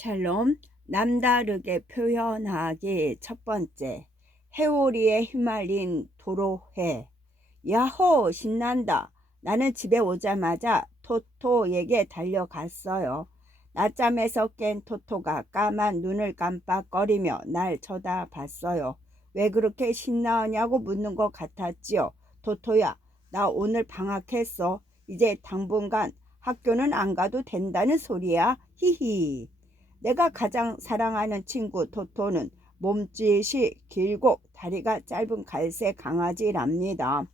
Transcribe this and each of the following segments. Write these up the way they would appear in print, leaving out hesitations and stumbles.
샬롬, 남다르게 표현하기 첫 번째. 해오리에 휘말린 도로해. 야호, 신난다. 나는 집에 오자마자 토토에게 달려갔어요. 낮잠에서 깬 토토가 까만 눈을 깜빡거리며 날 쳐다봤어요. 왜 그렇게 신나냐고 묻는 것 같았지요. 토토야, 나 오늘 방학했어. 이제 당분간 학교는 안 가도 된다는 소리야. 히히. 내가 가장 사랑하는 친구 토토는 몸짓이 길고 다리가 짧은 갈색 강아지랍니다.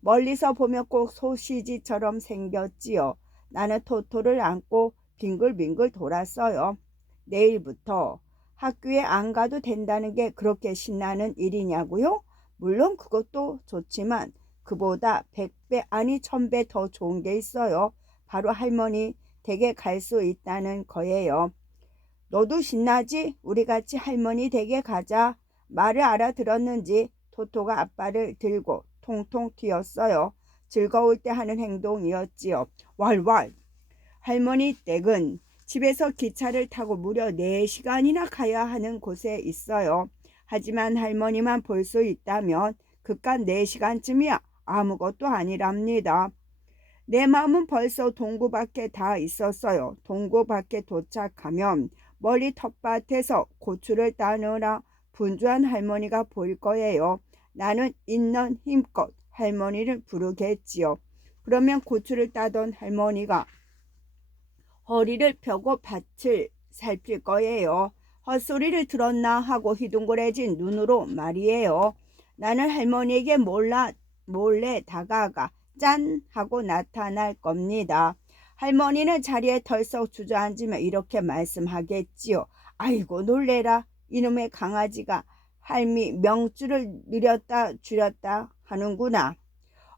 멀리서 보면 꼭 소시지처럼 생겼지요. 나는 토토를 안고 빙글빙글 돌았어요. 내일부터 학교에 안 가도 된다는 게 그렇게 신나는 일이냐고요? 물론 그것도 좋지만 그보다 100배 아니 1000배 더 좋은 게 있어요. 바로 할머니 댁에 갈 수 있다는 거예요. 너도 신나지? 우리 같이 할머니 댁에 가자. 말을 알아들었는지 토토가 아빠를 들고 통통 튀었어요. 즐거울 때 하는 행동이었지요. 왈왈. 할머니 댁은 집에서 기차를 타고 무려 4시간이나 가야 하는 곳에 있어요. 하지만 할머니만 볼 수 있다면 그깟 4시간쯤이야 아무것도 아니랍니다. 내 마음은 벌써 동구 밖에 다 있었어요. 동구 밖에 도착하면 멀리 텃밭에서 고추를 따느라 분주한 할머니가 보일 거예요. 나는 있는 힘껏 할머니를 부르겠지요. 그러면 고추를 따던 할머니가 허리를 펴고 밭을 살필 거예요. 헛소리를 들었나 하고 휘둥그레진 눈으로 말이에요. 나는 할머니에게 몰래 다가가 짠 하고 나타날 겁니다. 할머니는 자리에 덜썩 주저앉으며 이렇게 말씀하겠지요. 아이고 놀래라. 이놈의 강아지가 할미 명줄을 늘렸다 줄였다 하는구나.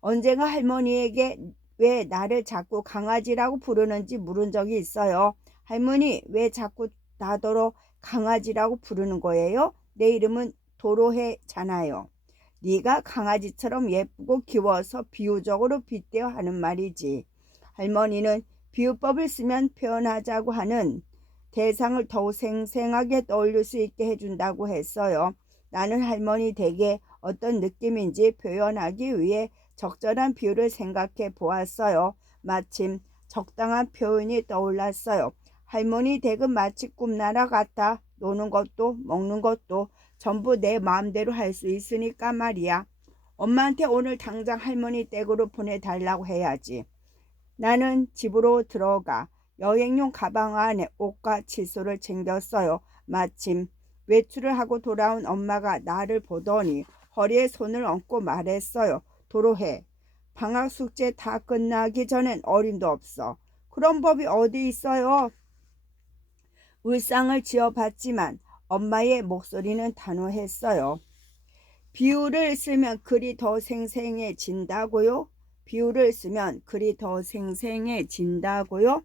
언젠가 할머니에게 왜 나를 자꾸 강아지라고 부르는지 물은 적이 있어요. 할머니 왜 자꾸 나더러 강아지라고 부르는 거예요? 내 이름은 도로해잖아요. 네가 강아지처럼 예쁘고 귀여워서 비유적으로 빗대어 하는 말이지. 할머니는 비유법을 쓰면 표현하자고 하는 대상을 더욱 생생하게 떠올릴 수 있게 해준다고 했어요. 나는 할머니 댁에 어떤 느낌인지 표현하기 위해 적절한 비유를 생각해 보았어요. 마침 적당한 표현이 떠올랐어요. 할머니 댁은 마치 꿈나라 같아. 노는 것도 먹는 것도 전부 내 마음대로 할 수 있으니까 말이야. 엄마한테 오늘 당장 할머니 댁으로 보내달라고 해야지. 나는 집으로 들어가 여행용 가방 안에 옷과 칫솔을 챙겼어요. 마침 외출을 하고 돌아온 엄마가 나를 보더니 허리에 손을 얹고 말했어요. 도로해. 방학 숙제 다 끝나기 전엔 어림도 없어. 그런 법이 어디 있어요? 울상을 지어봤지만 엄마의 목소리는 단호했어요. 비유를 쓰면 글이 더 생생해진다고요? 비유를 쓰면 글이 더 생생해진다고요?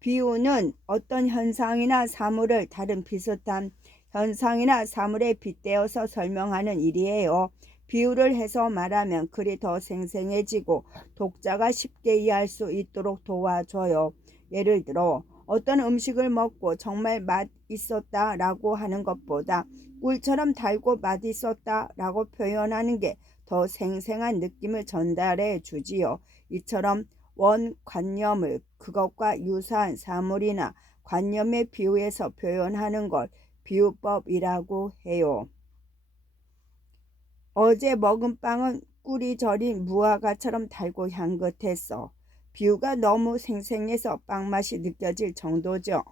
비유는 어떤 현상이나 사물을 다른 비슷한 현상이나 사물에 빗대어서 설명하는 일이에요. 비유를 해서 말하면 글이 더 생생해지고 독자가 쉽게 이해할 수 있도록 도와줘요. 예를 들어 어떤 음식을 먹고 정말 맛 있었다라고 하는 것보다 꿀처럼 달고 맛 있었다라고 표현하는 게 더 생생한 느낌을 전달해 주지요. 이처럼 원관념을 그것과 유사한 사물이나 관념에 비유해서 표현하는 걸 비유법이라고 해요. 어제 먹은 빵은 꿀이 절인 무화과처럼 달고 향긋했어. 비유가 너무 생생해서 빵 맛이 느껴질 정도죠.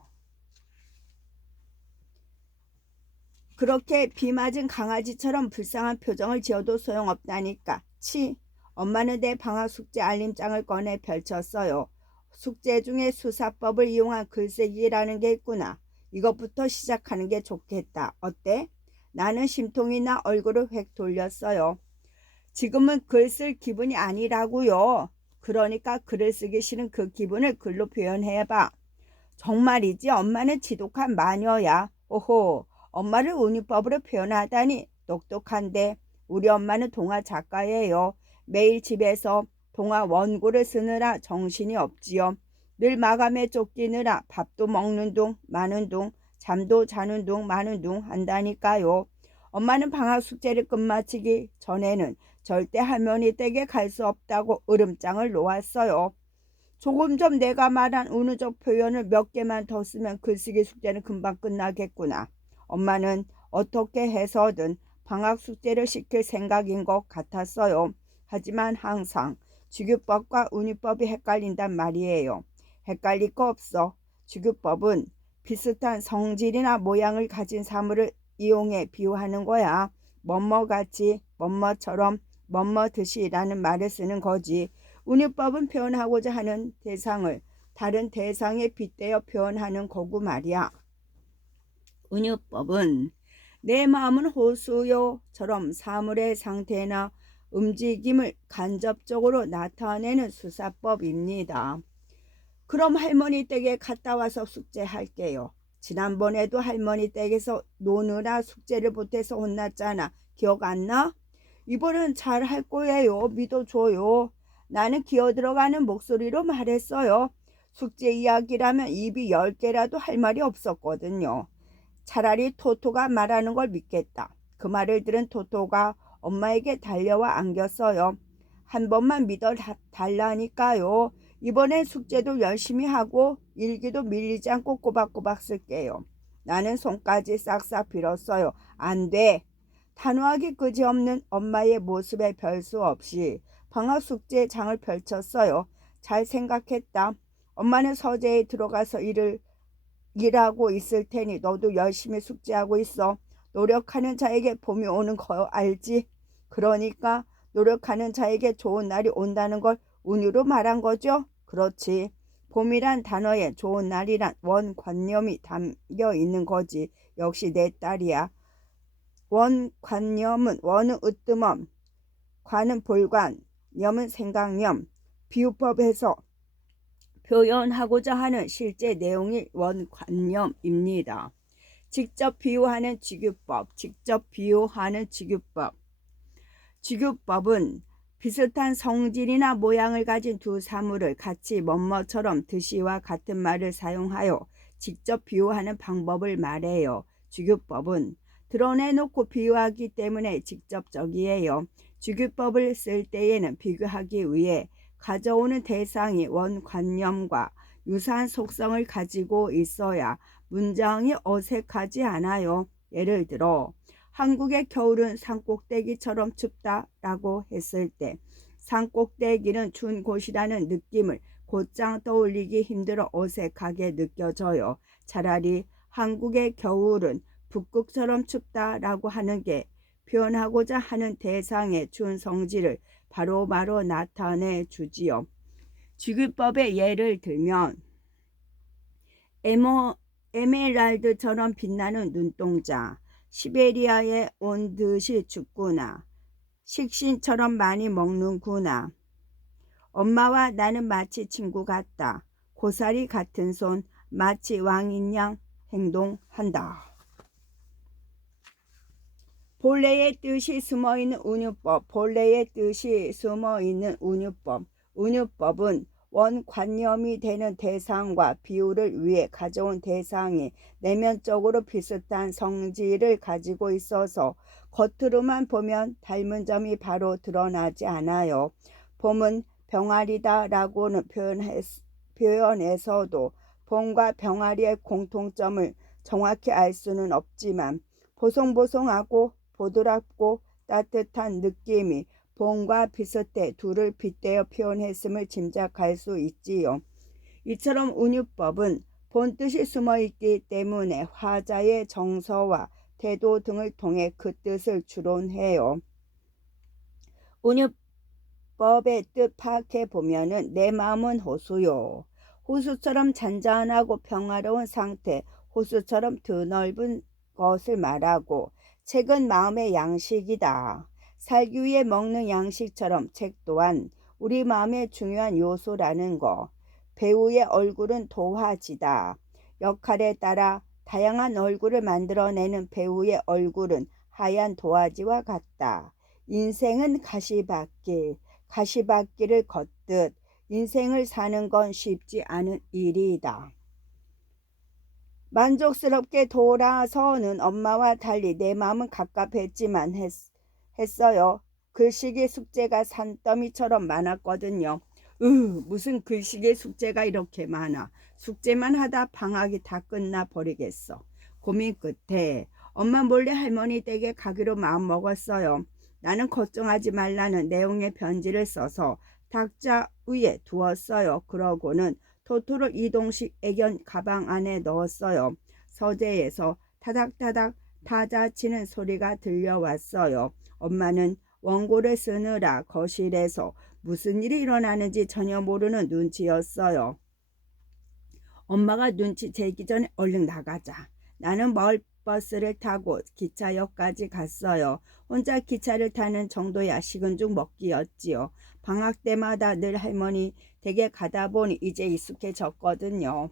그렇게 비 맞은 강아지처럼 불쌍한 표정을 지어도 소용없다니까. 치. 엄마는 내 방학 숙제 알림장을 꺼내 펼쳤어요. 숙제 중에 수사법을 이용한 글쓰기라는 게 있구나. 이것부터 시작하는 게 좋겠다. 어때? 나는 심통이 나 얼굴을 획 돌렸어요. 지금은 글 쓸 기분이 아니라고요. 그러니까 글을 쓰기 싫은 그 기분을 글로 표현해봐. 정말이지 엄마는 지독한 마녀야. 오호, 엄마를 운유법으로 표현하다니 똑똑한데. 우리 엄마는 동화 작가예요. 매일 집에서 동화 원고를 쓰느라 정신이 없지요. 늘 마감에 쫓기느라 밥도 먹는 둥 마는 둥 잠도 자는 둥 마는 둥 한다니까요. 엄마는 방학 숙제를 끝마치기 전에는 절대 할머니 댁에 갈 수 없다고 으름장을 놓았어요. 조금 전 내가 말한 은유적 표현을 몇 개만 더 쓰면 글쓰기 숙제는 금방 끝나겠구나. 엄마는 어떻게 해서든 방학 숙제를 시킬 생각인 것 같았어요. 하지만 항상 주교법과 은유법이 헷갈린단 말이에요. 헷갈릴 거 없어. 주교법은 비슷한 성질이나 모양을 가진 사물을 이용해 비유하는 거야. 뭐뭐같이, 뭐뭐처럼, 뭐뭐듯이라는 말을 쓰는 거지. 은유법은 표현하고자 하는 대상을 다른 대상에 빗대어 표현하는 거고 말이야. 은유법은 내 마음은 호수요처럼 사물의 상태나 움직임을 간접적으로 나타내는 수사법입니다. 그럼 할머니 댁에 갔다 와서 숙제할게요. 지난번에도 할머니 댁에서 노느라 숙제를 못해서 혼났잖아. 기억 안 나? 이번엔 잘 할 거예요. 믿어줘요. 나는 기어들어가는 목소리로 말했어요. 숙제 이야기라면 입이 10개라도 할 말이 없었거든요. 차라리 토토가 말하는 걸 믿겠다. 그 말을 들은 토토가 엄마에게 달려와 안겼어요. 한 번만 믿어달라니까요. 이번엔 숙제도 열심히 하고 일기도 밀리지 않고 꼬박꼬박 쓸게요. 나는 손까지 싹싹 빌었어요. 안 돼. 단호하기 그지없는 엄마의 모습에 별 수 없이 방학 숙제 장을 펼쳤어요. 잘 생각했다. 엄마는 서재에 들어가서 일하고 있을 테니 너도 열심히 숙제하고 있어. 노력하는 자에게 봄이 오는 거 알지? 그러니까 노력하는 자에게 좋은 날이 온다는 걸 은유로 말한 거죠? 그렇지. 봄이란 단어에 좋은 날이란 원관념이 담겨 있는 거지. 역시 내 딸이야. 원관념은 원은 으뜸엄, 관은 볼관, 념은 생각념, 비유법에서 표현하고자 하는 실제 내용이 원관념입니다. 직접 비유하는 직유법, 직접 비유하는 직유법. 직유법은 비슷한 성질이나 모양을 가진 두 사물을 같이 뭐뭐처럼 듯이와 같은 말을 사용하여 직접 비유하는 방법을 말해요. 직유법은 드러내놓고 비유하기 때문에 직접적이에요. 직유법을 쓸 때에는 비교하기 위해 가져오는 대상이 원관념과 유사한 속성을 가지고 있어야 문장이 어색하지 않아요. 예를 들어 한국의 겨울은 산꼭대기처럼 춥다라고 했을 때 산꼭대기는 추운 곳이라는 느낌을 곧장 떠올리기 힘들어 어색하게 느껴져요. 차라리 한국의 겨울은 북극처럼 춥다라고 하는 게 표현하고자 하는 대상의 추운 성질을 바로바로 나타내 주지요. 직유법의 예를 들면 에메랄드처럼 빛나는 눈동자, 시베리아에 온 듯이 춥구나, 식신처럼 많이 먹는구나, 엄마와 나는 마치 친구 같다, 고사리 같은 손, 마치 왕인 양 행동한다. 본래의 뜻이 숨어있는 은유법, 본래의 뜻이 숨어있는 은유법. 은유법은 원관념이 되는 대상과 비유를 위해 가져온 대상이 내면적으로 비슷한 성질을 가지고 있어서 겉으로만 보면 닮은 점이 바로 드러나지 않아요. 봄은 병아리다 라고는 표현에서도 봄과 병아리의 공통점을 정확히 알 수는 없지만 보송보송하고 보드랍고 따뜻한 느낌이 봄과 비슷해 둘을 빗대어 표현했음을 짐작할 수 있지요. 이처럼 은유법은 본뜻이 숨어있기 때문에 화자의 정서와 태도 등을 통해 그 뜻을 추론해요. 은유법의 뜻 파악해 보면은 내 마음은 호수요. 호수처럼 잔잔하고 평화로운 상태, 호수처럼 드넓은 것을 말하고 책은 마음의 양식이다. 살기 위해 먹는 양식처럼 책 또한 우리 마음의 중요한 요소라는 거. 배우의 얼굴은 도화지다. 역할에 따라 다양한 얼굴을 만들어내는 배우의 얼굴은 하얀 도화지와 같다. 인생은 가시밭길, 가시밭길을 걷듯 인생을 사는 건 쉽지 않은 일이다. 만족스럽게 돌아서는 엄마와 달리 내 마음은 갑갑했지만 했어요. 글쓰기 숙제가 산더미처럼 많았거든요. 무슨 글쓰기 숙제가 이렇게 많아. 숙제만 하다 방학이 다 끝나 버리겠어. 고민 끝에 엄마 몰래 할머니 댁에 가기로 마음먹었어요. 나는 걱정하지 말라는 내용의 편지를 써서 탁자 위에 두었어요. 그러고는 토토로 이동식 애견 가방 안에 넣었어요. 서재에서 타닥타닥 타자 치는 소리가 들려왔어요. 엄마는 원고를 쓰느라 거실에서 무슨 일이 일어나는지 전혀 모르는 눈치였어요. 엄마가 눈치채기 전에 얼른 나가자. 나는 버스를 타고 기차역까지 갔어요. 혼자 기차를 타는 정도야 식은죽 먹기였지요. 방학 때마다 늘 할머니 댁에 가다 보니 이제 익숙해졌거든요.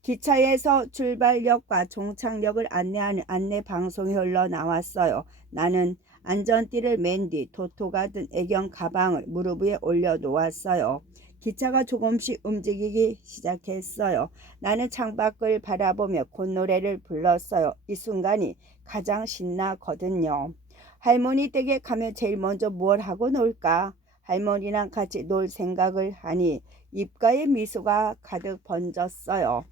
기차에서 출발역과 종착역을 안내하는 안내 방송이 흘러나왔어요. 나는 안전띠를 맨 뒤 도토가 든 애견 가방을 무릎 위에 올려놓았어요. 기차가 조금씩 움직이기 시작했어요. 나는 창밖을 바라보며 콧노래를 불렀어요. 이 순간이 가장 신나거든요. 할머니 댁에 가면 제일 먼저 뭘 하고 놀까? 할머니랑 같이 놀 생각을 하니 입가에 미소가 가득 번졌어요.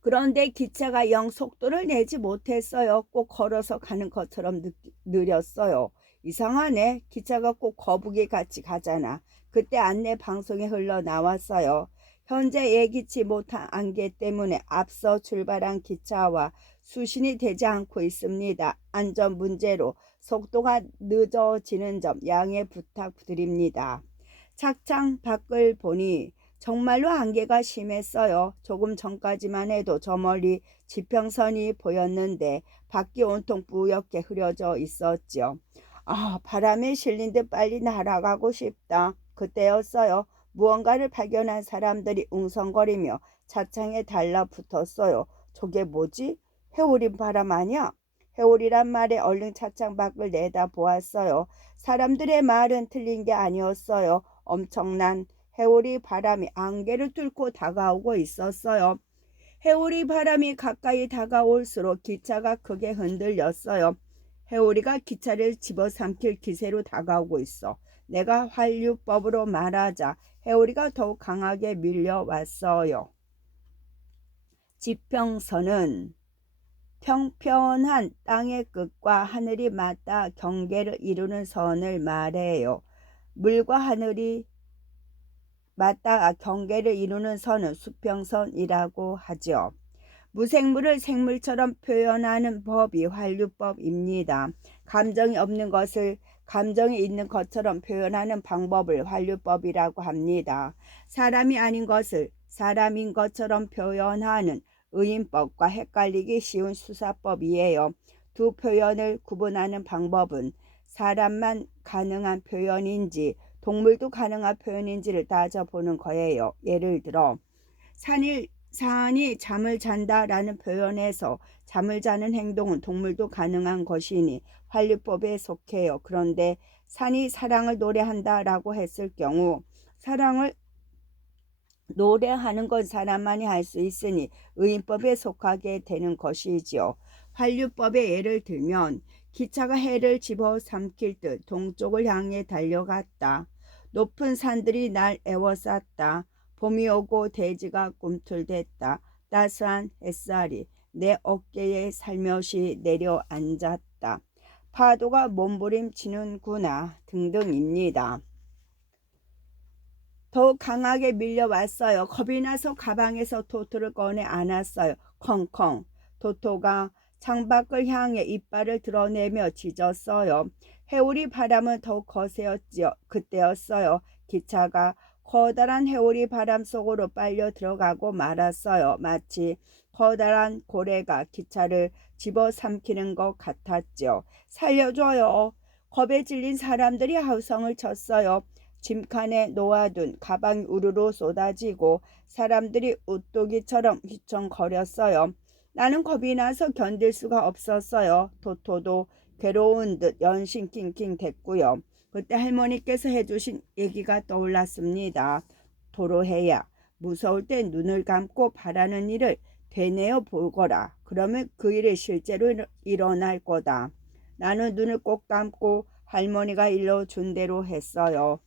그런데 기차가 영 속도를 내지 못했어요. 꼭 걸어서 가는 것처럼 느렸어요. 이상하네. 기차가 꼭 거북이 같이 가잖아. 그때 안내 방송에 흘러나왔어요. 현재 예기치 못한 안개 때문에 앞서 출발한 기차와 수신이 되지 않고 있습니다. 안전 문제로 속도가 늦어지는 점 양해 부탁드립니다. 착장 밖을 보니 정말로 안개가 심했어요. 조금 전까지만 해도 저 멀리 지평선이 보였는데 밖이 온통 뿌옇게 흐려져 있었죠. 바람에 실린 듯 빨리 날아가고 싶다. 그때였어요. 무언가를 발견한 사람들이 웅성거리며 차창에 달라붙었어요. 저게 뭐지? 해오린 바람 아니야? 해오리란 말에 얼른 차창 밖을 내다보았어요. 사람들의 말은 틀린 게 아니었어요. 엄청난 해오리 바람이 안개를 뚫고 다가오고 있었어요. 해오리 바람이 가까이 다가올수록 기차가 크게 흔들렸어요. 해오리가 기차를 집어삼킬 기세로 다가오고 있어. 내가 환류법으로 말하자 해오리가 더욱 강하게 밀려왔어요. 지평선은 평평한 땅의 끝과 하늘이 맞닿아 경계를 이루는 선을 말해요. 물과 하늘이 맞닿아 경계를 이루는 선은 수평선이라고 하죠. 무생물을 생물처럼 표현하는 법이 환류법입니다. 감정이 없는 것을 감정이 있는 것처럼 표현하는 방법을 환류법이라고 합니다. 사람이 아닌 것을 사람인 것처럼 표현하는 의인법과 헷갈리기 쉬운 수사법이에요. 두 표현을 구분하는 방법은 사람만 가능한 표현인지 동물도 가능한 표현인지를 따져보는 거예요. 예를 들어 산이 잠을 잔다라는 표현에서 잠을 자는 행동은 동물도 가능한 것이니 환류법에 속해요. 그런데 산이 사랑을 노래한다라고 했을 경우 사랑을 노래하는 건 사람만이 할 수 있으니 의인법에 속하게 되는 것이지요. 환류법의 예를 들면 기차가 해를 집어삼킬 듯 동쪽을 향해 달려갔다. 높은 산들이 날 에워쌌다. 봄이 오고 대지가 꿈틀댔다. 따스한 햇살이 내 어깨에 살며시 내려앉았다. 파도가 몸부림치는구나 등등입니다. 더욱 강하게 밀려왔어요. 겁이 나서 가방에서 토토를 꺼내 안았어요. 컹컹. 토토가 창밖을 향해 이빨을 드러내며 짖었어요. 해오리 바람은 더욱 거세었지요. 그때였어요. 기차가 커다란 해오리 바람 속으로 빨려 들어가고 말았어요. 마치 커다란 고래가 기차를 집어삼키는 것 같았죠. 살려줘요. 겁에 질린 사람들이 하우성을 쳤어요. 짐칸에 놓아둔 가방이 우르르 쏟아지고 사람들이 우뚜기처럼 휘청거렸어요. 나는 겁이 나서 견딜 수가 없었어요. 토토도 괴로운 듯 연신 낑낑 됐고요. 그때 할머니께서 해주신 얘기가 떠올랐습니다. 도로해야 무서울 때 눈을 감고 바라는 일을 되뇌어 보거라. 그러면 그 일이 실제로 일어날 거다. 나는 눈을 꼭 감고 할머니가 일러준 대로 했어요.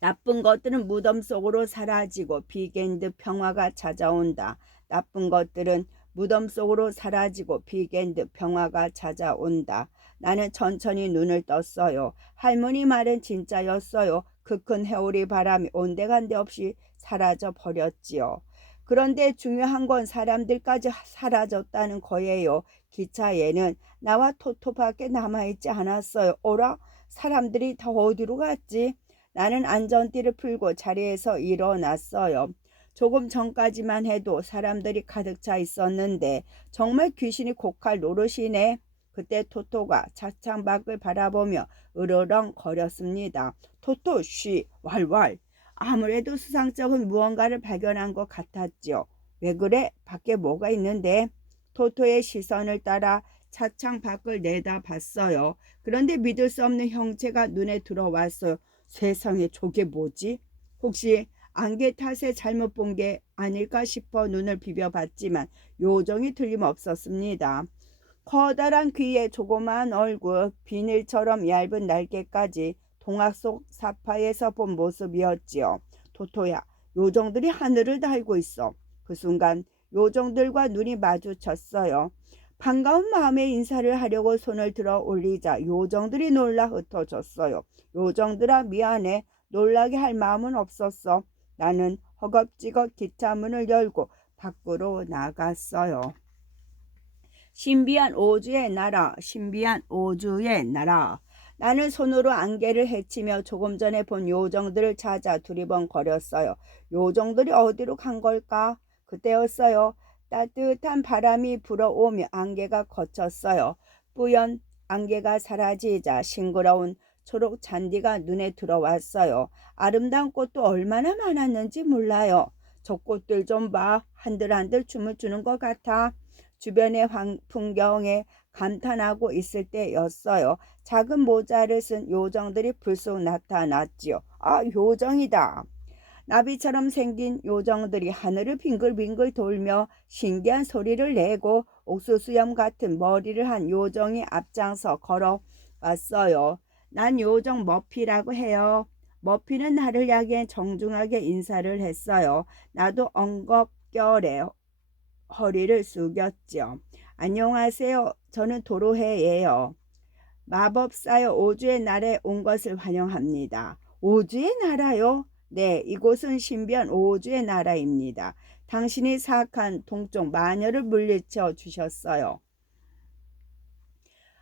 나쁜 것들은 무덤 속으로 사라지고 비겐드 평화가 찾아온다. 나쁜 것들은 무덤 속으로 사라지고 비겐드 평화가 찾아온다. 나는 천천히 눈을 떴어요. 할머니 말은 진짜였어요. 그 큰 해오리 바람이 온데간데 없이 사라져 버렸지요. 그런데 중요한 건 사람들까지 사라졌다는 거예요. 기차에는 나와 토토밖에 남아있지 않았어요. 어라? 사람들이 다 어디로 갔지? 나는 안전띠를 풀고 자리에서 일어났어요. 조금 전까지만 해도 사람들이 가득 차 있었는데 정말 귀신이 곡할 노릇이네. 그때 토토가 차창 밖을 바라보며 으르렁 거렸습니다. 토토 쉬 왈왈. 아무래도 수상쩍은 무언가를 발견한 것 같았죠. 왜 그래? 밖에 뭐가 있는데? 토토의 시선을 따라 차창 밖을 내다봤어요. 그런데 믿을 수 없는 형체가 눈에 들어왔어요. 세상에 저게 뭐지? 혹시 안개 탓에 잘못 본 게 아닐까 싶어 눈을 비벼봤지만 요정이 틀림없었습니다. 커다란 귀에 조그마한 얼굴, 비닐처럼 얇은 날개까지 동화 속 사파에서 본 모습이었지요. 토토야, 요정들이 하늘을 달고 있어. 그 순간 요정들과 눈이 마주쳤어요. 반가운 마음에 인사를 하려고 손을 들어 올리자 요정들이 놀라 흩어졌어요. 요정들아 미안해. 놀라게 할 마음은 없었어. 나는 허겁지겁 기차 문을 열고 밖으로 나갔어요. 신비한 오주의 나라, 신비한 오주의 나라. 나는 손으로 안개를 헤치며 조금 전에 본 요정들을 찾아 두리번거렸어요. 요정들이 어디로 간 걸까? 그때였어요. 따뜻한 바람이 불어오며 안개가 걷혔어요. 뿌연 안개가 사라지자 싱그러운 초록 잔디가 눈에 들어왔어요. 아름다운 꽃도 얼마나 많았는지 몰라요. 저 꽃들 좀 봐. 한들한들 춤을 추는 것 같아. 주변의 풍경에 감탄하고 있을 때였어요. 작은 모자를 쓴 요정들이 불쑥 나타났지요. 아, 요정이다. 나비처럼 생긴 요정들이 하늘을 빙글빙글 돌며 신기한 소리를 내고 옥수수염 같은 머리를 한 요정이 앞장서 걸어왔어요. 난 요정 머피라고 해요. 머피는 나를 향해 정중하게 인사를 했어요. 나도 엉겁결에 허리를 숙였죠. 안녕하세요. 저는 도로해예요. 마법사여 오주의 날에 온 것을 환영합니다. 오주의 나라요? 네, 이곳은 신비한 오주의 나라입니다. 당신이 사악한 동쪽 마녀를 물리쳐 주셨어요.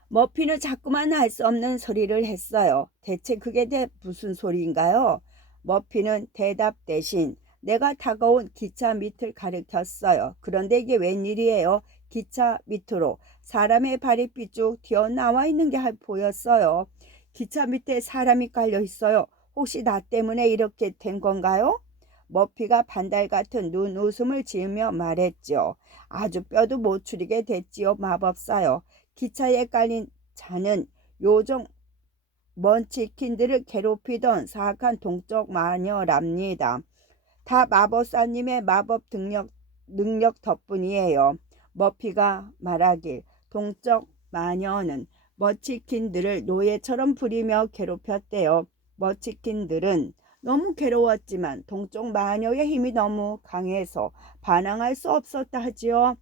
머피는 자꾸만 할 수 없는 소리를 했어요. 대체 그게 무슨 소리인가요? 머피는 대답 대신 내가 다가온 기차 밑을 가리켰어요. 그런데 이게 웬일이에요? 기차 밑으로 사람의 발이 삐쭉 튀어나와 있는 게 보였어요. 기차 밑에 사람이 깔려 있어요. 혹시 나 때문에 이렇게 된 건가요? 머피가 반달 같은 눈웃음을 지으며 말했죠. 아주 뼈도 못 추리게 됐지요, 마법사요. 기차에 깔린 자는 요정 먼치킨들을 괴롭히던 사악한 동쪽 마녀랍니다. 다 마법사님의 마법 능력 덕분이에요. 머피가 말하길 동쪽 마녀는 머치킨들을 노예처럼 부리며 괴롭혔대요. 머치킨들은 너무 괴로웠지만 동쪽 마녀의 힘이 너무 강해서 반항할 수 없었다 하지요.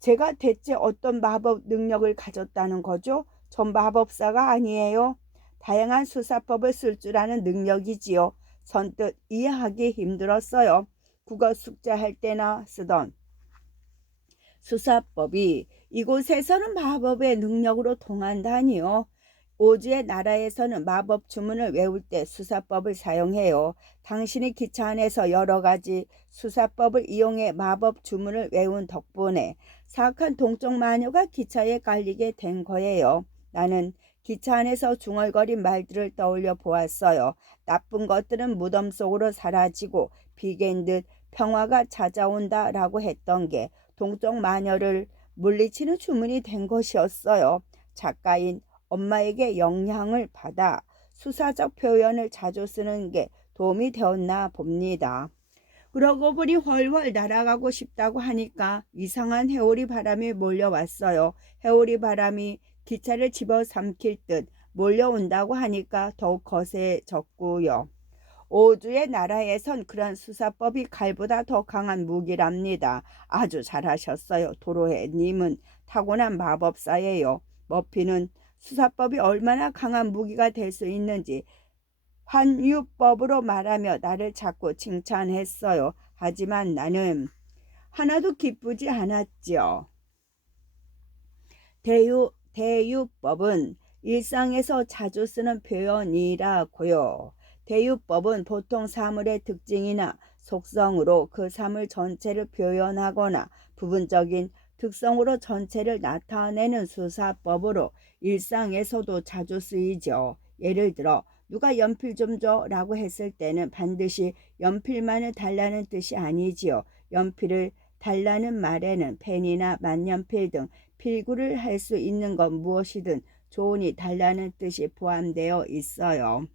제가 대체 어떤 마법 능력을 가졌다는 거죠? 전 마법사가 아니에요. 다양한 수사법을 쓸 줄 아는 능력이지요. 선뜻 이해하기 힘들었어요. 국어 숙제할 때나 쓰던 수사법이 이곳에서는 마법의 능력으로 통한다니요. 오즈의 나라에서는 마법 주문을 외울 때 수사법을 사용해요. 당신이 기차 안에서 여러 가지 수사법을 이용해 마법 주문을 외운 덕분에 사악한 동쪽 마녀가 기차에 깔리게 된 거예요. 나는 기차 안에서 중얼거린 말들을 떠올려 보았어요. 나쁜 것들은 무덤 속으로 사라지고 비개인 듯 평화가 찾아온다라고 했던 게 동쪽 마녀를 물리치는 주문이 된 것이었어요. 작가인 엄마에게 영향을 받아 수사적 표현을 자주 쓰는 게 도움이 되었나 봅니다. 그러고 보니 훨훨 날아가고 싶다고 하니까 이상한 해오리 바람이 몰려왔어요. 해오리 바람이 기차를 집어삼킬 듯 몰려온다고 하니까 더욱 거세졌고요. 오주의 나라에선 그런 수사법이 칼보다 더 강한 무기랍니다. 아주 잘하셨어요. 도로해님은 타고난 마법사예요. 머피는 수사법이 얼마나 강한 무기가 될 수 있는지 환유법으로 말하며 나를 자꾸 칭찬했어요. 하지만 나는 하나도 기쁘지 않았죠. 대유법은 일상에서 자주 쓰는 표현이라고요. 대유법은 보통 사물의 특징이나 속성으로 그 사물 전체를 표현하거나 부분적인 특성으로 전체를 나타내는 수사법으로 일상에서도 자주 쓰이죠. 예를 들어 누가 연필 좀 줘 라고 했을 때는 반드시 연필만을 달라는 뜻이 아니지요. 연필을 달라는 말에는 펜이나 만년필 등 필구를 할 수 있는 것 무엇이든 좋으니 달라는 뜻이 포함되어 있어요.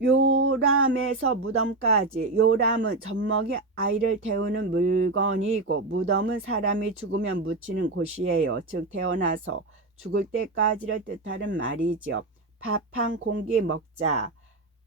요람에서 무덤까지. 요람은 젖먹이 아이를 태우는 물건이고 무덤은 사람이 죽으면 묻히는 곳이에요. 즉 태어나서 죽을 때까지를 뜻하는 말이죠. 밥 한 공기 먹자.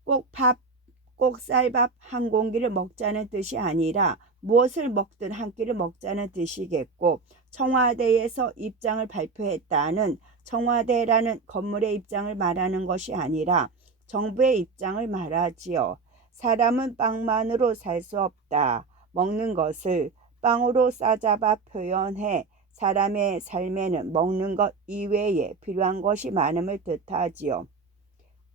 꼭 쌀밥 한 공기를 먹자는 뜻이 아니라 무엇을 먹든 한 끼를 먹자는 뜻이겠고, 청와대에서 입장을 발표했다는 청와대라는 건물의 입장을 말하는 것이 아니라 정부의 입장을 말하지요. 사람은 빵만으로 살 수 없다. 먹는 것을 빵으로 싸잡아 표현해 사람의 삶에는 먹는 것 이외에 필요한 것이 많음을 뜻하지요.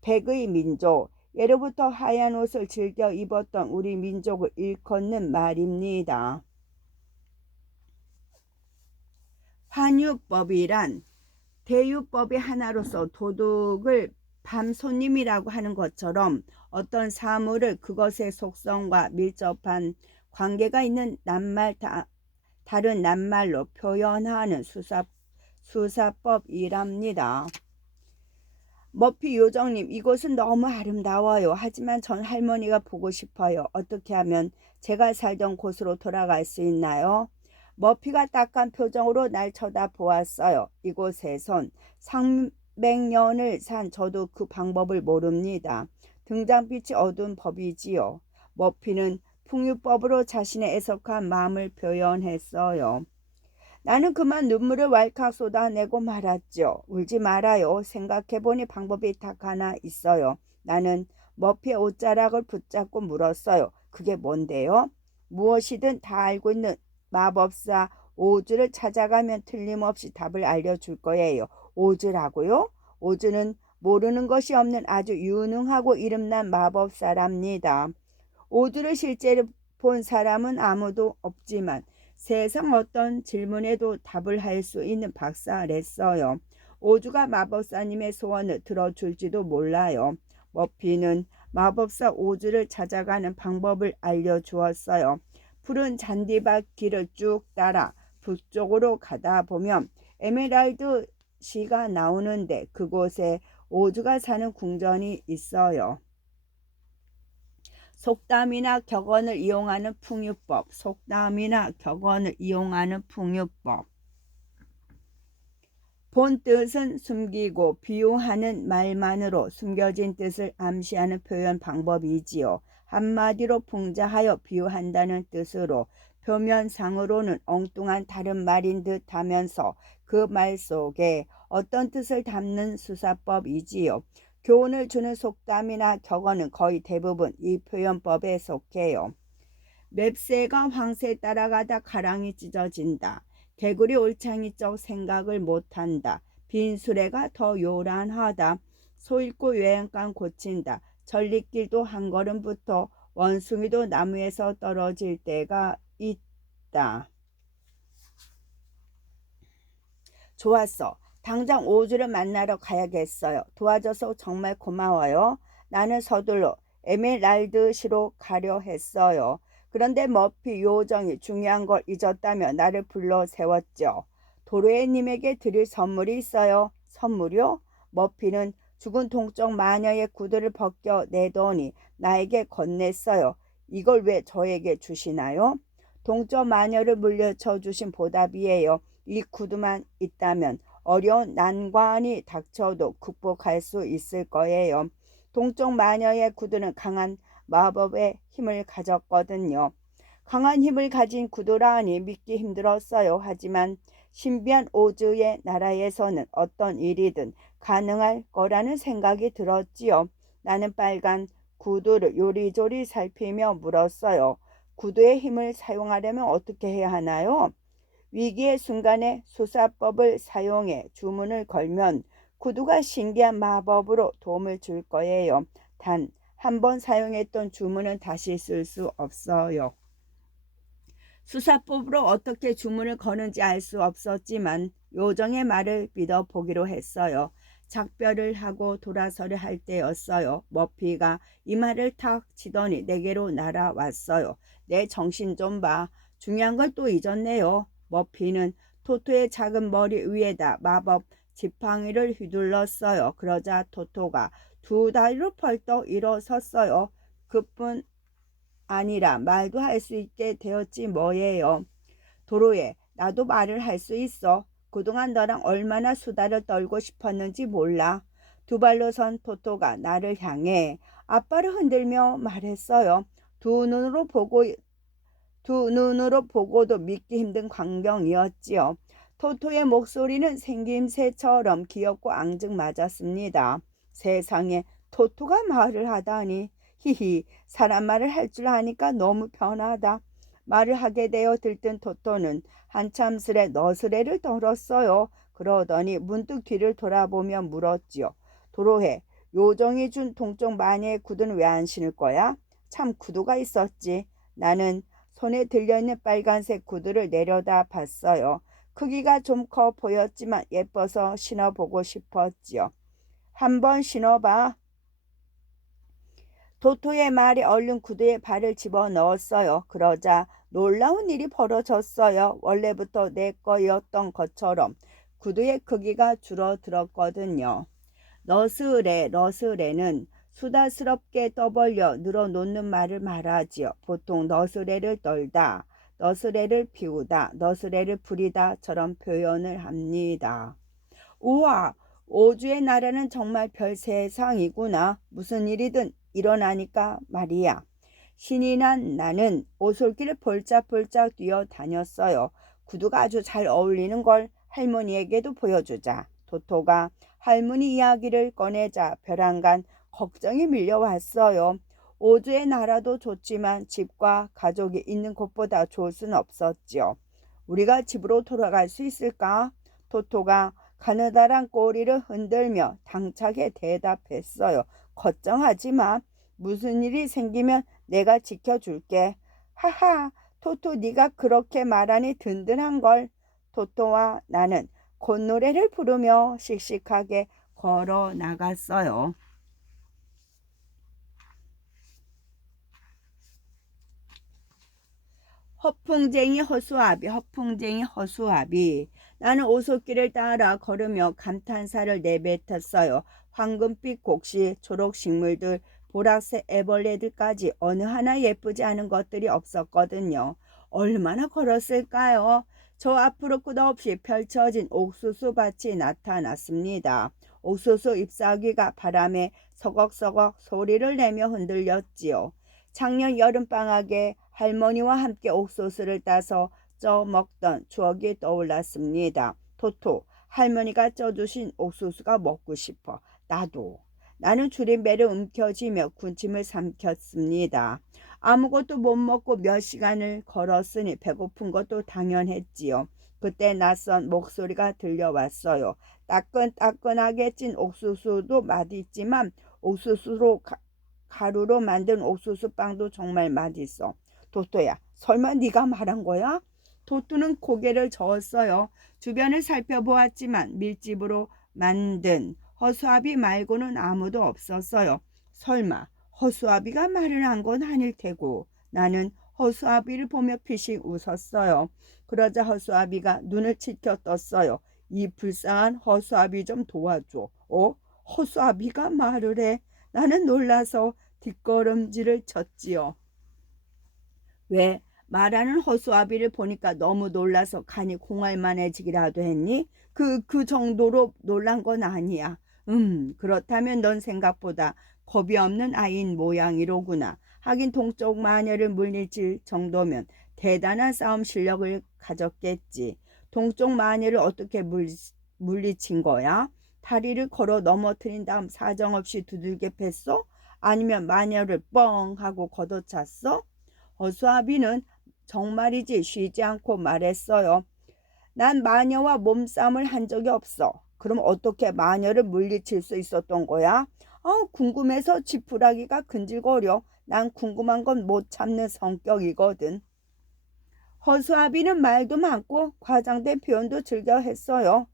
백의 민족, 예로부터 하얀 옷을 즐겨 입었던 우리 민족을 일컫는 말입니다. 환유법이란 대유법의 하나로서 도둑을 밤손님이라고 하는 것처럼 어떤 사물을 그것의 속성과 밀접한 관계가 있는 다른 낱말로 표현하는 수사법이랍니다. 머피 요정님, 이곳은 너무 아름다워요. 하지만 전 할머니가 보고 싶어요. 어떻게 하면 제가 살던 곳으로 돌아갈 수 있나요? 머피가 딱한 표정으로 날 쳐다보았어요. 이곳에선 300년을 산 저도 그 방법을 모릅니다. 등잔빛이 어두운 법이지요. 머피는 풍유법으로 자신의 애석한 마음을 표현했어요. 나는 그만 눈물을 왈칵 쏟아내고 말았죠. 울지 말아요. 생각해보니 방법이 딱 하나 있어요. 나는 머피의 옷자락을 붙잡고 물었어요. 그게 뭔데요? 무엇이든 다 알고 있는 마법사 오즈를 찾아가면 틀림없이 답을 알려줄 거예요. 오즈라고요? 오즈는 모르는 것이 없는 아주 유능하고 이름난 마법사랍니다. 오즈를 실제로 본 사람은 아무도 없지만 세상 어떤 질문에도 답을 할 수 있는 박사랬어요. 오즈가 마법사님의 소원을 들어줄지도 몰라요. 머피는 마법사 오즈를 찾아가는 방법을 알려주었어요. 푸른 잔디밭 길을 쭉 따라 북쪽으로 가다 보면 에메랄드 시가 나오는데 그곳에 오즈가 사는 궁전이 있어요. 속담이나 격언을 이용하는 풍유법. 속담이나 격언을 이용하는 풍유법. 본 뜻은 숨기고 비유하는 말만으로 숨겨진 뜻을 암시하는 표현 방법이지요. 한마디로 풍자하여 비유한다는 뜻으로 표면상으로는 엉뚱한 다른 말인 듯 하면서 그 말 속에 어떤 뜻을 담는 수사법이지요. 교훈을 주는 속담이나 격언은 거의 대부분 이 표현법에 속해요. 맵새가 황새 따라가다 가랑이 찢어진다. 개구리 올챙이 쪽 생각을 못한다. 빈수레가 더 요란하다. 소 잃고 여행간 고친다. 전리길도 한 걸음부터 원숭이도 나무에서 떨어질 때가 있다. 좋았어. 당장 오즈를 만나러 가야겠어요. 도와줘서 정말 고마워요. 나는 서둘러 에메랄드시로 가려 했어요. 그런데 머피 요정이 중요한 걸 잊었다며 나를 불러 세웠죠. 도로에님에게 드릴 선물이 있어요. 선물이요? 머피는 죽은 동쪽 마녀의 구두를 벗겨 내더니 나에게 건넸어요. 이걸 왜 저에게 주시나요? 동쪽 마녀를 물려쳐 주신 보답이에요. 이 구두만 있다면 어려운 난관이 닥쳐도 극복할 수 있을 거예요. 동쪽 마녀의 구두는 강한 마법의 힘을 가졌거든요. 강한 힘을 가진 구두라니 믿기 힘들었어요. 하지만 신비한 오즈의 나라에서는 어떤 일이든 가능할 거라는 생각이 들었지요. 나는 빨간 구두를 요리조리 살피며 물었어요. 구두의 힘을 사용하려면 어떻게 해야 하나요? 위기의 순간에 수사법을 사용해 주문을 걸면 구두가 신기한 마법으로 도움을 줄 거예요. 단, 한 번 사용했던 주문은 다시 쓸 수 없어요. 수사법으로 어떻게 주문을 거는지 알 수 없었지만 요정의 말을 믿어보기로 했어요. 작별을 하고 돌아서려 할 때였어요. 머피가 이마를 탁 치더니 내게로 날아왔어요. 내 정신 좀 봐. 중요한 걸 또 잊었네요. 머피는 토토의 작은 머리 위에다 마법 지팡이를 휘둘렀어요. 그러자 토토가 두 다리로 펄떡 일어섰어요. 그뿐 아니라 말도 할 수 있게 되었지 뭐예요. 도로에 나도 말을 할 수 있어. 그동안 너랑 얼마나 수다를 떨고 싶었는지 몰라. 두 발로 선 토토가 나를 향해 아빠를 흔들며 말했어요. 두 눈으로 보고도 믿기 힘든 광경이었지요. 토토의 목소리는 생김새처럼 귀엽고 앙증맞았습니다. 세상에 토토가 말을 하다니. 히히, 사람 말을 할 줄 아니까 너무 편하다. 말을 하게 되어 들뜬 토토는 한참스레 너스레를 떨었어요. 그러더니 문득 뒤를 돌아보며 물었지요. 도로해, 요정이 준 동쪽 마녀의 구두는 왜 안 신을 거야? 참 구두가 있었지. 나는 손에 들려있는 빨간색 구두를 내려다 봤어요. 크기가 좀 커 보였지만 예뻐서 신어보고 싶었지요. 한번 신어봐. 토토의 말에 얼른 구두에 발을 집어넣었어요. 그러자 놀라운 일이 벌어졌어요. 원래부터 내 거였던 것처럼 구두의 크기가 줄어들었거든요. 너스레는 수다스럽게 떠벌려 늘어놓는 말을 말하지요. 보통 너스레를 떨다, 너스레를 피우다, 너스레를 부리다처럼 표현을 합니다. 우와, 오주의 나라는 정말 별 세상이구나. 무슨 일이든 일어나니까 말이야. 신이 난 나는 오솔길을 볼짝볼짝 뛰어다녔어요. 구두가 아주 잘 어울리는 걸 할머니에게도 보여주자. 토토가 할머니 이야기를 꺼내자 벼랑간 걱정이 밀려왔어요. 오주의 나라도 좋지만 집과 가족이 있는 곳보다 좋을 수는 없었지요. 우리가 집으로 돌아갈 수 있을까? 토토가 가느다란 꼬리를 흔들며 당차게 대답했어요. 걱정하지 마. 무슨 일이 생기면 내가 지켜줄게. 하하, 토토 네가 그렇게 말하니 든든한걸. 토토와 나는 콧노래를 부르며 씩씩하게 걸어 나갔어요. 허풍쟁이 허수아비. 나는 오솔길을 따라 걸으며 감탄사를 내뱉었어요. 황금빛 곡식, 초록 식물들, 보라색 애벌레들까지 어느 하나 예쁘지 않은 것들이 없었거든요. 얼마나 걸었을까요? 저 앞으로 끝없이 펼쳐진 옥수수 밭이 나타났습니다. 옥수수 잎사귀가 바람에 서걱서걱 소리를 내며 흔들렸지요. 작년 여름방학에 할머니와 함께 옥수수를 따서 쪄 먹던 추억이 떠올랐습니다. 토토, 할머니가 쪄주신 옥수수가 먹고 싶어. 나도. 나는 줄임배를 움켜쥐며 군침을 삼켰습니다. 아무것도 못 먹고 몇 시간을 걸었으니 배고픈 것도 당연했지요. 그때 낯선 목소리가 들려왔어요. 따끈따끈하게 찐 옥수수도 맛있지만 옥수수로 가루로 만든 옥수수빵도 정말 맛있어. 토토야, 설마 네가 말한 거야? 토토는 고개를 저었어요. 주변을 살펴보았지만 밀집으로 만든 허수아비 말고는 아무도 없었어요. 설마 허수아비가 말을 한 건 아닐 테고. 나는 허수아비를 보며 피식 웃었어요. 그러자 허수아비가 눈을 치켜 떴어요. 이 불쌍한 허수아비 좀 도와줘. 허수아비가 말을 해. 나는 놀라서 뒷걸음질을 쳤지요. 왜? 말하는 허수아비를 보니까 너무 놀라서 간이 공할만해지기라도 했니? 그 정도로 놀란 건 아니야. 그렇다면 넌 생각보다 겁이 없는 아이인 모양이로구나. 하긴 동쪽 마녀를 물리칠 정도면 대단한 싸움 실력을 가졌겠지. 동쪽 마녀를 어떻게 물리친 거야? 다리를 걸어 넘어뜨린 다음 사정없이 두들겨 팼어? 아니면 마녀를 뻥 하고 걷어찼어? 허수아비는 정말이지 쉬지 않고 말했어요. 난 마녀와 몸싸움을 한 적이 없어. 그럼 어떻게 마녀를 물리칠 수 있었던 거야? 궁금해서 지푸라기가 근질거려. 난 궁금한 건 못 참는 성격이거든. 허수아비는 말도 많고 과장된 표현도 즐겨 했어요.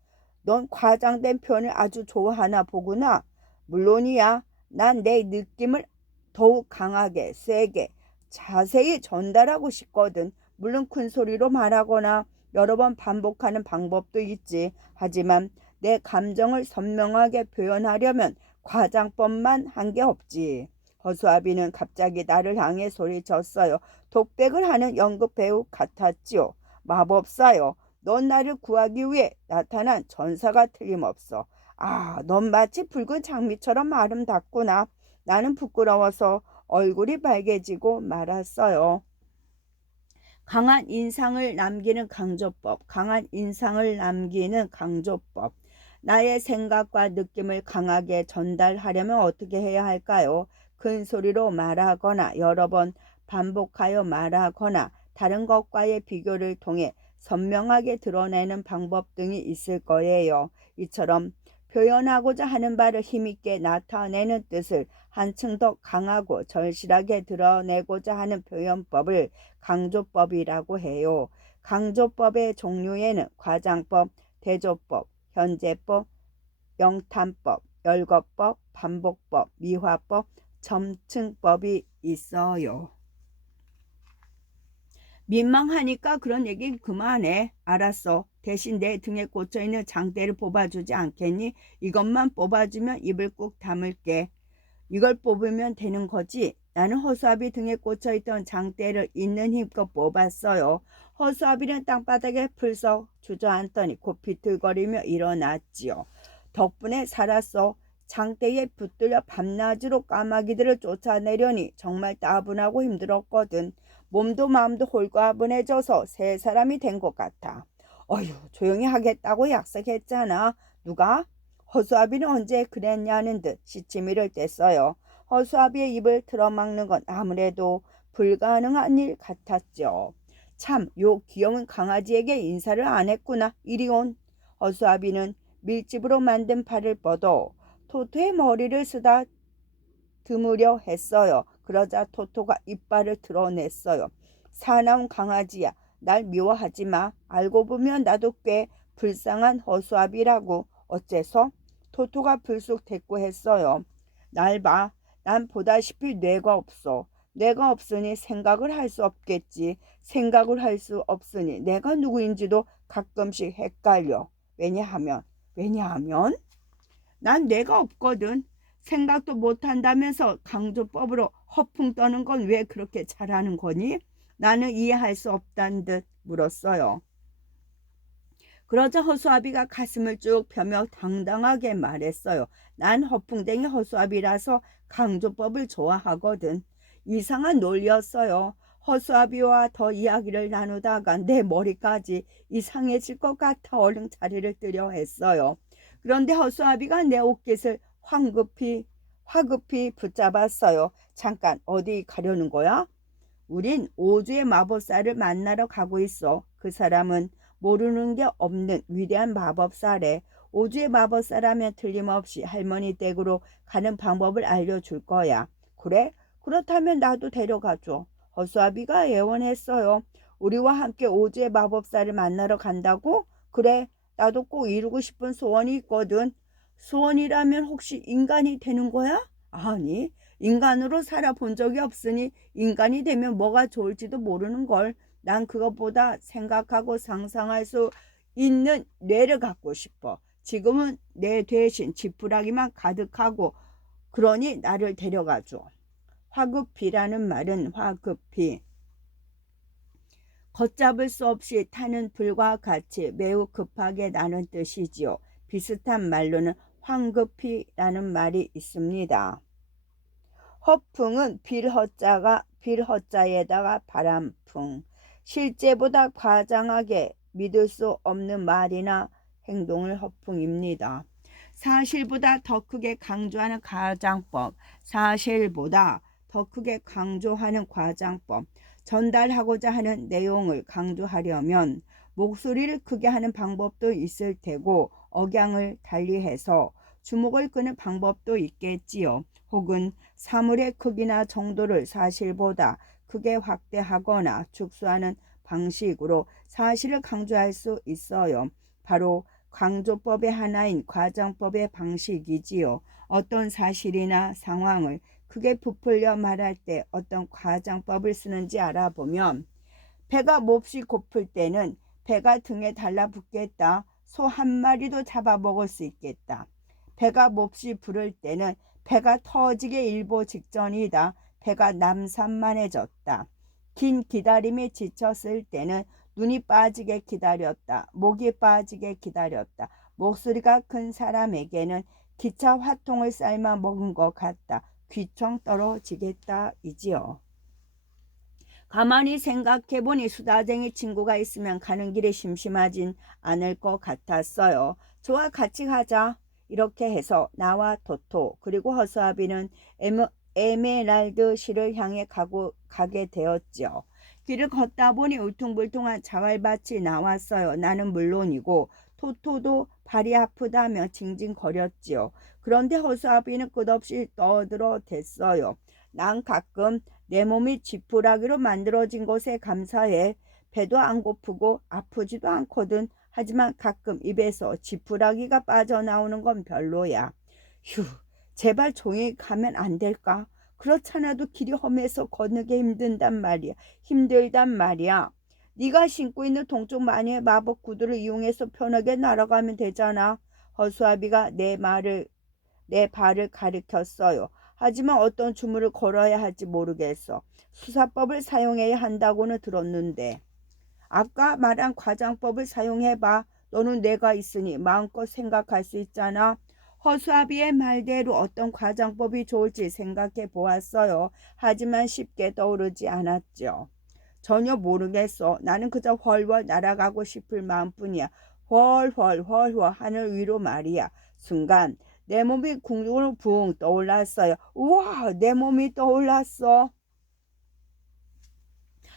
넌 과장된 표현을 아주 좋아하나 보구나. 물론이야. 난 내 느낌을 더욱 강하게, 세게, 자세히 전달하고 싶거든. 물론 큰 소리로 말하거나 여러 번 반복하는 방법도 있지. 하지만 내 감정을 선명하게 표현하려면 과장법만 한 게 없지. 허수아비는 갑자기 나를 향해 소리쳤어요. 독백을 하는 연극 배우 같았지요. 마법사요. 넌 나를 구하기 위해 나타난 전사가 틀림없어. 넌 마치 붉은 장미처럼 아름답구나. 나는 부끄러워서 얼굴이 빨개지고 말았어요. 강한 인상을 남기는 강조법. 강한 인상을 남기는 강조법. 나의 생각과 느낌을 강하게 전달하려면 어떻게 해야 할까요? 큰 소리로 말하거나 여러 번 반복하여 말하거나 다른 것과의 비교를 통해 선명하게 드러내는 방법 등이 있을 거예요. 이처럼 표현하고자 하는 바를 힘있게 나타내는 뜻을 한층 더 강하고 절실하게 드러내고자 하는 표현법을 강조법이라고 해요. 강조법의 종류에는 과장법, 대조법, 현재법, 영탄법, 열거법, 반복법, 미화법, 점층법이 있어요. 민망하니까 그런 얘기 그만해. 알았어. 대신 내 등에 꽂혀있는 장대를 뽑아주지 않겠니? 이것만 뽑아주면 입을 꾹 다물게. 이걸 뽑으면 되는 거지. 나는 허수아비 등에 꽂혀있던 장대를 있는 힘껏 뽑았어요. 허수아비는 땅바닥에 풀썩 주저앉더니 곧 비틀거리며 일어났지요. 덕분에 살았어. 장대에 붙들려 밤낮으로 까마귀들을 쫓아내려니 정말 따분하고 힘들었거든. 몸도 마음도 홀가분해져서 새 사람이 된 것 같아. 어휴, 조용히 하겠다고 약속했잖아. 누가? 허수아비는 언제 그랬냐는 듯 시치미를 뗐어요. 허수아비의 입을 틀어막는 건 아무래도 불가능한 일 같았죠. 참, 요 귀여운 강아지에게 인사를 안 했구나. 이리 온. 허수아비는 밀집으로 만든 팔을 뻗어 토토의 머리를 쓰다 드무려 했어요. 그러자 토토가 이빨을 드러냈어요. 사나운 강아지야. 날 미워하지 마. 알고 보면 나도 꽤 불쌍한 허수아비라고. 어째서? 토토가 불쑥 대꾸했어요. 날 봐. 난 보다시피 뇌가 없어. 뇌가 없으니 생각을 할 수 없겠지. 생각을 할 수 없으니 내가 누구인지도 가끔씩 헷갈려. 왜냐하면 난 뇌가 없거든. 생각도 못한다면서 강조법으로 허풍 떠는 건 왜 그렇게 잘하는 거니? 나는 이해할 수 없다는 듯 물었어요. 그러자 허수아비가 가슴을 쭉 펴며 당당하게 말했어요. 난 허풍쟁이 허수아비라서 강조법을 좋아하거든. 이상한 논리였어요. 허수아비와 더 이야기를 나누다가 내 머리까지 이상해질 것 같아 얼른 자리를 뜨려 했어요. 그런데 허수아비가 내 옷깃을 화급히 붙잡았어요. 잠깐, 어디 가려는 거야? 우린 오주의 마법사를 만나러 가고 있어. 그 사람은 모르는 게 없는 위대한 마법사래. 오주의 마법사라면 틀림없이 할머니 댁으로 가는 방법을 알려줄 거야. 그래? 그렇다면 나도 데려가줘. 허수아비가 예언했어요. 우리와 함께 오주의 마법사를 만나러 간다고? 그래, 나도 꼭 이루고 싶은 소원이 있거든. 소원이라면 혹시 인간이 되는 거야? 아니, 인간으로 살아본 적이 없으니 인간이 되면 뭐가 좋을지도 모르는 걸. 난 그것보다 생각하고 상상할 수 있는 뇌를 갖고 싶어. 지금은 내 대신 지푸라기만 가득하고 그러니 나를 데려가줘. 화급비라는 말은 화급비, 걷잡을 수 없이 타는 불과 같이 매우 급하게 나는 뜻이지요. 비슷한 말로는 황급히라는 말이 있습니다. 허풍은 빌허자에다가 바람풍, 실제보다 과장하게 믿을 수 없는 말이나 행동을 허풍입니다. 사실보다 더 크게 강조하는 가장법, 사실보다 더 크게 강조하는 과장법, 전달하고자 하는 내용을 강조하려면 목소리를 크게 하는 방법도 있을 테고 억양을 달리해서 주목을 끄는 방법도 있겠지요. 혹은 사물의 크기나 정도를 사실보다 크게 확대하거나 축소하는 방식으로 사실을 강조할 수 있어요. 바로 강조법의 하나인 과장법의 방식이지요. 어떤 사실이나 상황을 크게 부풀려 말할 때 어떤 과장법을 쓰는지 알아보면, 배가 몹시 고플 때는 배가 등에 달라붙겠다. 소 한 마리도 잡아먹을 수 있겠다. 배가 몹시 부를 때는 배가 터지게 일보 직전이다. 배가 남산만해졌다. 긴 기다림에 지쳤을 때는 눈이 빠지게 기다렸다. 목이 빠지게 기다렸다. 목소리가 큰 사람에게는 기차 화통을 삶아 먹은 것 같다. 귀청 떨어지겠다 이지요. 가만히 생각해보니 수다쟁이 친구가 있으면 가는 길에 심심하진 않을 것 같았어요. 좋아, 같이 가자. 이렇게 해서 나와 토토 그리고 허수아비는 에메랄드 시를 향해 가게 되었죠. 길을 걷다 보니 울퉁불퉁한 자갈밭이 나왔어요. 나는 물론이고 토토도 발이 아프다며 징징거렸지요. 그런데 허수아비는 끝없이 떠들어댔어요. 난 가끔 내 몸이 지푸라기로 만들어진 것에 감사해. 배도 안 고프고 아프지도 않거든. 하지만 가끔 입에서 지푸라기가 빠져나오는 건 별로야. 휴, 제발 조용히 가면 안 될까? 그렇잖아도 길이 험해서 걷기 힘들단 말이야. 네가 신고 있는 동쪽 마녀의 마법 구두를 이용해서 편하게 날아가면 되잖아. 허수아비가 내 발을 가리켰어요. 하지만 어떤 주문을 걸어야 할지 모르겠어. 수사법을 사용해야 한다고는 들었는데. 아까 말한 과장법을 사용해봐. 너는 내가 있으니 마음껏 생각할 수 있잖아. 허수아비의 말대로 어떤 과장법이 좋을지 생각해 보았어요. 하지만 쉽게 떠오르지 않았죠. 전혀 모르겠어. 나는 그저 훨훨 날아가고 싶을 마음뿐이야. 훨훨 하늘 위로 말이야. 순간 내 몸이 궁으로 붕 떠올랐어요. 우와, 내 몸이 떠올랐어.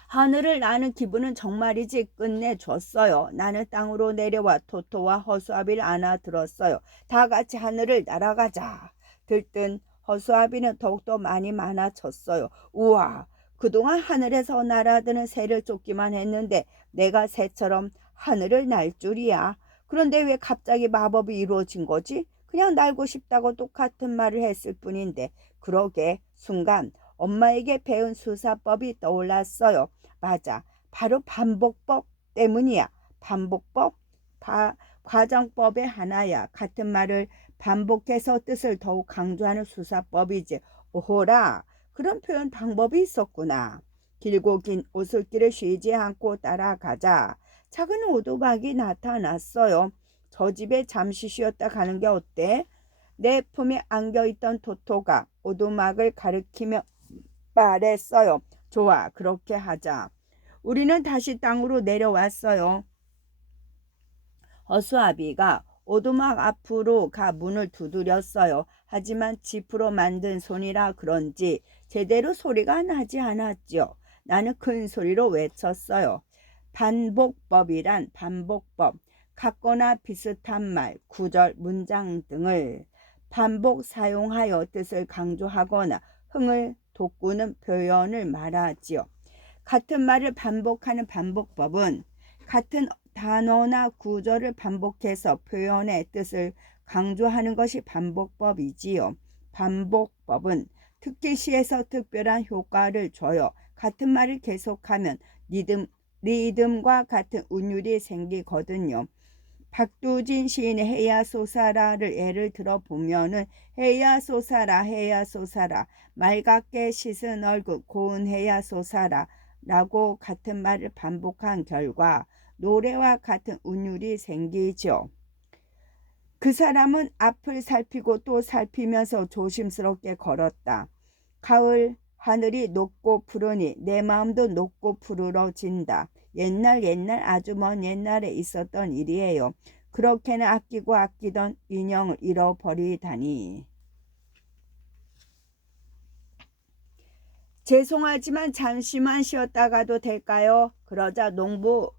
하늘을 나는 기분은 정말이지 끝내줬어요. 나는 땅으로 내려와 토토와 허수아비를 안아들었어요. 다 같이 하늘을 날아가자. 들뜬 허수아비는 더욱더 많이 많아졌어요. 우와, 그동안 하늘에서 날아드는 새를 쫓기만 했는데 내가 새처럼 하늘을 날 줄이야. 그런데 왜 갑자기 마법이 이루어진 거지? 그냥 날고 싶다고 똑같은 말을 했을 뿐인데. 그러게 순간 엄마에게 배운 수사법이 떠올랐어요. 맞아. 바로 반복법 때문이야. 반복법, 과정법의 하나야. 같은 말을 반복해서 뜻을 더욱 강조하는 수사법이지. 오호라, 그런 표현 방법이 있었구나. 길고 긴 오솔길을 쉬지 않고 따라가자. 작은 오두막이 나타났어요. 저 집에 잠시 쉬었다 가는 게 어때? 내 품에 안겨있던 토토가 오두막을 가리키며 말했어요. 좋아, 그렇게 하자. 우리는 다시 땅으로 내려왔어요. 허수아비가 오두막 앞으로 가 문을 두드렸어요. 하지만 지프로 만든 손이라 그런지 제대로 소리가 나지 않았죠. 나는 큰 소리로 외쳤어요. 반복법이란 반복법, 같거나 비슷한 말, 구절, 문장 등을 반복 사용하여 뜻을 강조하거나 흥을 돋구는 표현을 말하지요. 같은 말을 반복하는 반복법은 같은 단어나 구절을 반복해서 표현의 뜻을 강조하는 것이 반복법이지요. 반복법은 특히 시에서 특별한 효과를 줘요. 같은 말을 계속하면 리듬과 같은 운율이 생기거든요. 박두진 시인의 해야 솟아라를 예를 들어보면은 해야 솟아라 해야 솟아라 맑게 씻은 얼굴 고운 해야 솟아라 라고 같은 말을 반복한 결과 노래와 같은 운율이 생기죠. 그 사람은 앞을 살피고 또 살피면서 조심스럽게 걸었다. 가을 하늘이 높고 푸르니 내 마음도 높고 푸르러진다. 옛날 아주 먼 옛날에 있었던 일이에요. 그렇게는 아끼고 아끼던 인형을 잃어버리다니. 죄송하지만 잠시만 쉬었다 가도 될까요? 그러자 농부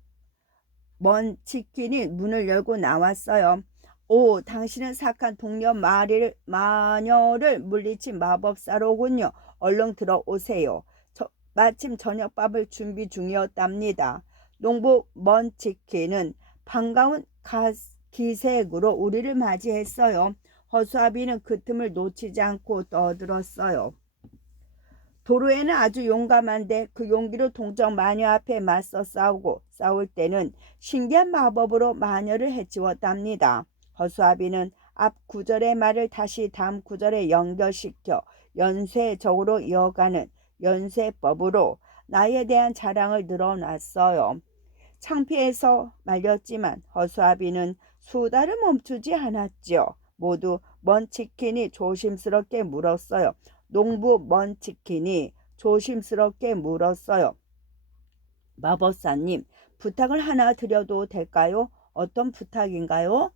먼 치킨이 문을 열고 나왔어요. 오, 당신은 착한 동료 마녀를 물리친 마법사로군요. 얼른 들어오세요. 마침 저녁밥을 준비 중이었답니다. 농부 먼 치킨은 반가운 기색으로 우리를 맞이했어요. 허수아비는 그 틈을 놓치지 않고 떠들었어요. 도로에는 아주 용감한데 그 용기로 동정 마녀 앞에 맞서 싸울 때는 신기한 마법으로 마녀를 해치웠답니다. 허수아비는 앞 구절의 말을 다시 다음 구절에 연결시켜 연쇄적으로 이어가는 연쇄법으로 나에 대한 자랑을 늘어놨어요. 창피해서 말렸지만 허수아비는 수다를 멈추지 않았죠. 모두 먼 치킨이 조심스럽게 물었어요. 농부 먼 치킨이 조심스럽게 물었어요. 마법사님, 부탁을 하나 드려도 될까요? 어떤 부탁인가요?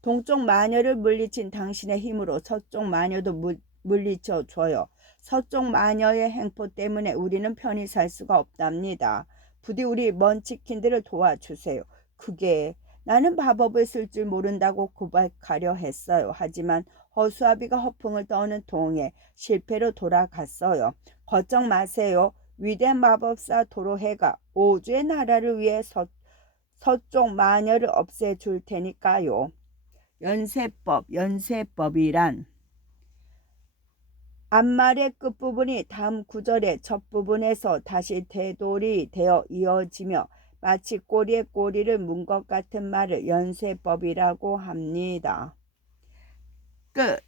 동쪽 마녀를 물리친 당신의 힘으로 서쪽 마녀도 물리쳐 줘요. 서쪽 마녀의 행포 때문에 우리는 편히 살 수가 없답니다. 부디 우리 먼 치킨들을 도와주세요. 그게 나는 마법을 쓸 줄 모른다고 고백하려 했어요. 하지만 허수아비가 허풍을 떠는 동에 실패로 돌아갔어요. 걱정 마세요. 위대한 마법사 도로해가 오주의 나라를 위해 서쪽 마녀를 없애줄 테니까요. 연쇄법이란 앞말의 끝부분이 다음 구절의 첫 부분에서 다시 되돌이 되어 이어지며 마치 꼬리에 꼬리를 문 것 같은 말을 연쇄법이라고 합니다. 끝.